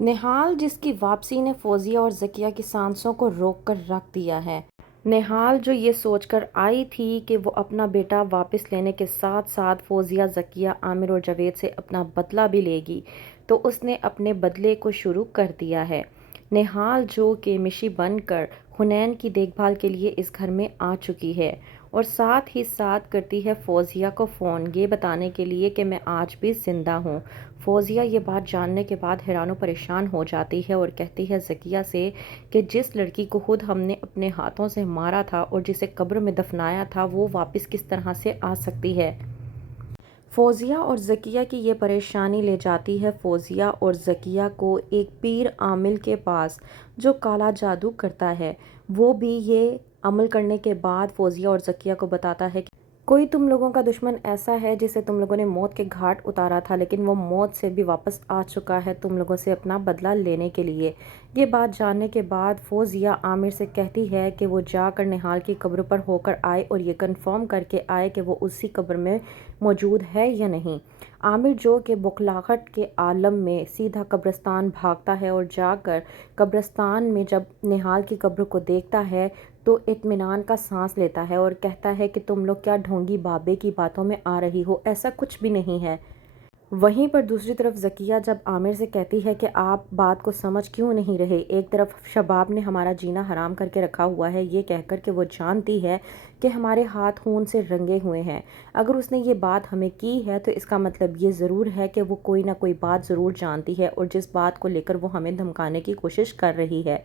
نہال جس کی واپسی نے فوزیہ اور ذکیہ کی سانسوں کو روک کر رکھ دیا ہے۔ نہال جو یہ سوچ کر آئی تھی کہ وہ اپنا بیٹا واپس لینے کے ساتھ ساتھ فوزیہ، ذکیہ، عامر اور جاوید سے اپنا بدلہ بھی لے گی، تو اس نے اپنے بدلے کو شروع کر دیا ہے۔ نہال جو کہ مشی بن کر حنین کی دیکھ بھال کے لیے اس گھر میں آ چکی ہے اور ساتھ ہی ساتھ کرتی ہے فوزیہ کو فون یہ بتانے کے لیے کہ میں آج بھی زندہ ہوں۔ فوزیہ یہ بات جاننے کے بعد حیران و پریشان ہو جاتی ہے اور کہتی ہے ذکیہ سے کہ جس لڑکی کو خود ہم نے اپنے ہاتھوں سے مارا تھا اور جسے قبر میں دفنایا تھا وہ واپس کس طرح سے آ سکتی ہے۔ فوزیہ اور ذکیہ کی یہ پریشانی لے جاتی ہے فوزیہ اور ذکیہ کو ایک پیر عامل کے پاس جو کالا جادو کرتا ہے۔ وہ بھی یہ عمل کرنے کے بعد فوزیہ اور ذکیہ کو بتاتا ہے کہ کوئی تم لوگوں کا دشمن ایسا ہے جسے تم لوگوں نے موت کے گھاٹ اتارا تھا، لیکن وہ موت سے بھی واپس آ چکا ہے تم لوگوں سے اپنا بدلہ لینے کے لیے۔ یہ بات جاننے کے بعد فوزیہ عامر سے کہتی ہے کہ وہ جا کر نہال کی قبر پر ہو کر آئے اور یہ کنفرم کر کے آئے کہ وہ اسی قبر میں موجود ہے یا نہیں۔ عامر جو کہ بوکھلاہٹ کے عالم میں سیدھا قبرستان بھاگتا ہے اور جا کر قبرستان میں جب نہال کی قبر کو دیکھتا ہے تو اطمینان کا سانس لیتا ہے اور کہتا ہے کہ تم لوگ کیا ڈھونگی بابے کی باتوں میں آ رہی ہو، ایسا کچھ بھی نہیں ہے۔ وہیں پر دوسری طرف ذکیہ جب عامر سے کہتی ہے کہ آپ بات کو سمجھ کیوں نہیں رہے، ایک طرف شباب نے ہمارا جینا حرام کر کے رکھا ہوا ہے یہ کہہ کر کہ وہ جانتی ہے کہ ہمارے ہاتھ خون سے رنگے ہوئے ہیں، اگر اس نے یہ بات ہمیں کی ہے تو اس کا مطلب یہ ضرور ہے کہ وہ کوئی نہ کوئی بات ضرور جانتی ہے اور جس بات کو لے کر وہ ہمیں دھمکانے کی کوشش کر رہی ہے۔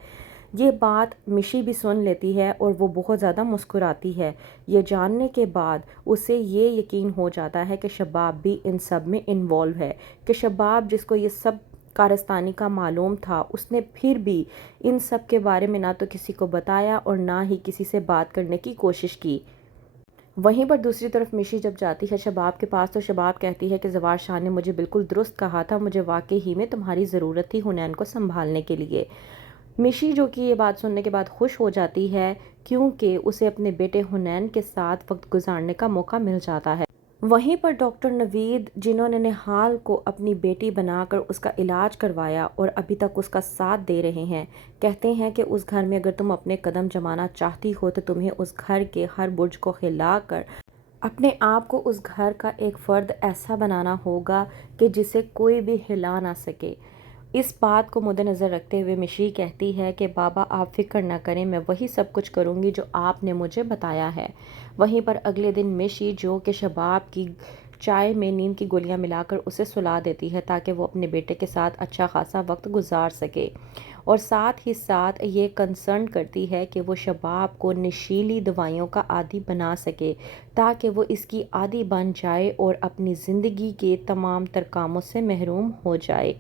یہ بات مشی بھی سن لیتی ہے اور وہ بہت زیادہ مسکراتی ہے۔ یہ جاننے کے بعد اسے یہ یقین ہو جاتا ہے کہ شباب بھی ان سب میں انوالو ہے، کہ شباب جس کو یہ سب کارستانی کا معلوم تھا اس نے پھر بھی ان سب کے بارے میں نہ تو کسی کو بتایا اور نہ ہی کسی سے بات کرنے کی کوشش کی۔ وہیں پر دوسری طرف مشی جب جاتی ہے شباب کے پاس تو شباب کہتی ہے کہ زوار شاہ نے مجھے بالکل درست کہا تھا، مجھے واقعی ہی میں تمہاری ضرورت تھی حنین کو سنبھالنے کے لیے۔ مشی جو کہ یہ بات سننے کے بعد خوش ہو جاتی ہے کیونکہ اسے اپنے بیٹے حنین کے ساتھ وقت گزارنے کا موقع مل جاتا ہے۔ وہیں پر ڈاکٹر نوید جنہوں نے نہال کو اپنی بیٹی بنا کر اس کا علاج کروایا اور ابھی تک اس کا ساتھ دے رہے ہیں، کہتے ہیں کہ اس گھر میں اگر تم اپنے قدم جمانا چاہتی ہو تو تمہیں اس گھر کے ہر برج کو ہلا کر اپنے آپ کو اس گھر کا ایک فرد ایسا بنانا ہوگا کہ جسے کوئی بھی ہلا نہ سکے۔ اس بات کو مد نظر رکھتے ہوئے مشی کہتی ہے کہ بابا آپ فکر نہ کریں، میں وہی سب کچھ کروں گی جو آپ نے مجھے بتایا ہے۔ وہیں پر اگلے دن مشی جو کہ شباب کی چائے میں نیند کی گولیاں ملا کر اسے سلا دیتی ہے تاکہ وہ اپنے بیٹے کے ساتھ اچھا خاصا وقت گزار سکے اور ساتھ ہی ساتھ یہ کنسرن کرتی ہے کہ وہ شباب کو نشیلی دوائیوں کا عادی بنا سکے تاکہ وہ اس کی عادی بن جائے اور اپنی زندگی کے تمام تر کاموں سے محروم ہو جائے۔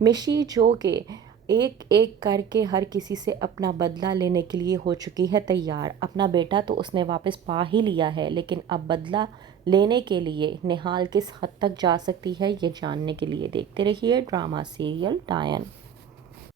مشی جو کہ ایک ایک کر کے ہر کسی سے اپنا بدلہ لینے کے لیے ہو چکی ہے تیار، اپنا بیٹا تو اس نے واپس پا ہی لیا ہے لیکن اب بدلہ لینے کے لیے نہال کس حد تک جا سکتی ہے یہ جاننے کے لیے دیکھتے رہیے ڈرامہ سیریل ڈائن۔